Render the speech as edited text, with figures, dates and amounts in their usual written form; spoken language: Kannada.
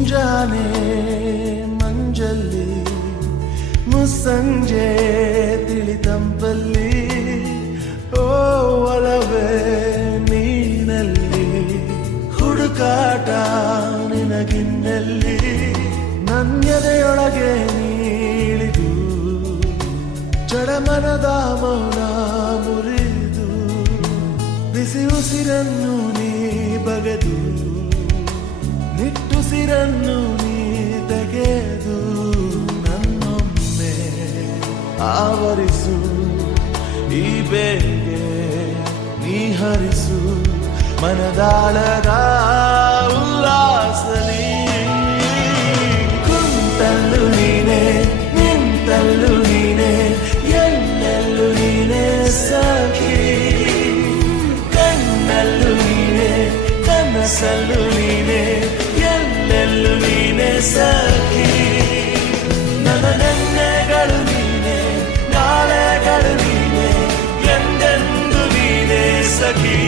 ಮುಂಜಾನೆ ಮಂಜಲ್ಲಿ ಮುಸ್ಸಂಜೆ ತಿಳಿತಂಪಲ್ಲಿ ಓ ಒಲವೇ ನೀನಲ್ಲಿ ಹುಡುಕಾಟ ನಿನಗಿನ್ನಲ್ಲಿ ನನ್ಯದೆಯೊಳಗೆ ನೀಳಿದು ಜಡಮನದ ಮೌನ ಮುರಿದು ಬಿಸಿ ಉಸಿರನ್ನು ನೀ ಬಗೆದು ನಿಟ್ಟುಸಿರನ್ನು ನೀ ತೆಗೆದು ನನ್ನೊಮ್ಮೆ ಆವರಿಸು ಈ ಬೇಗೆ ನೀ ಹರಿಸು ಮನದಾಳದ ಉಲ್ಲಾಸಲಿ ಕುಂತಲ್ಲು ನೀನೆ ನಿಂತಲ್ಲು ನೀನೆ ಎಲ್ಲೆಲ್ಲೂ ನೀನೆ ಸಖಿ ಕಣ್ಣಲ್ಲೂ ನೀನೆ ಕನಸಲ್ಲೂ ನೀನೆ ಎಲ್ಲೆಲ್ಲೂ ನೀನೆ ಸಖಿ ನನ್ನ ನೆನ್ನೆಗಳು ನೀನೆ ನಾಳೆಗಳು ನೀನೆ ಎಂದೆಂದು ನೀನೆ ಸಖಿ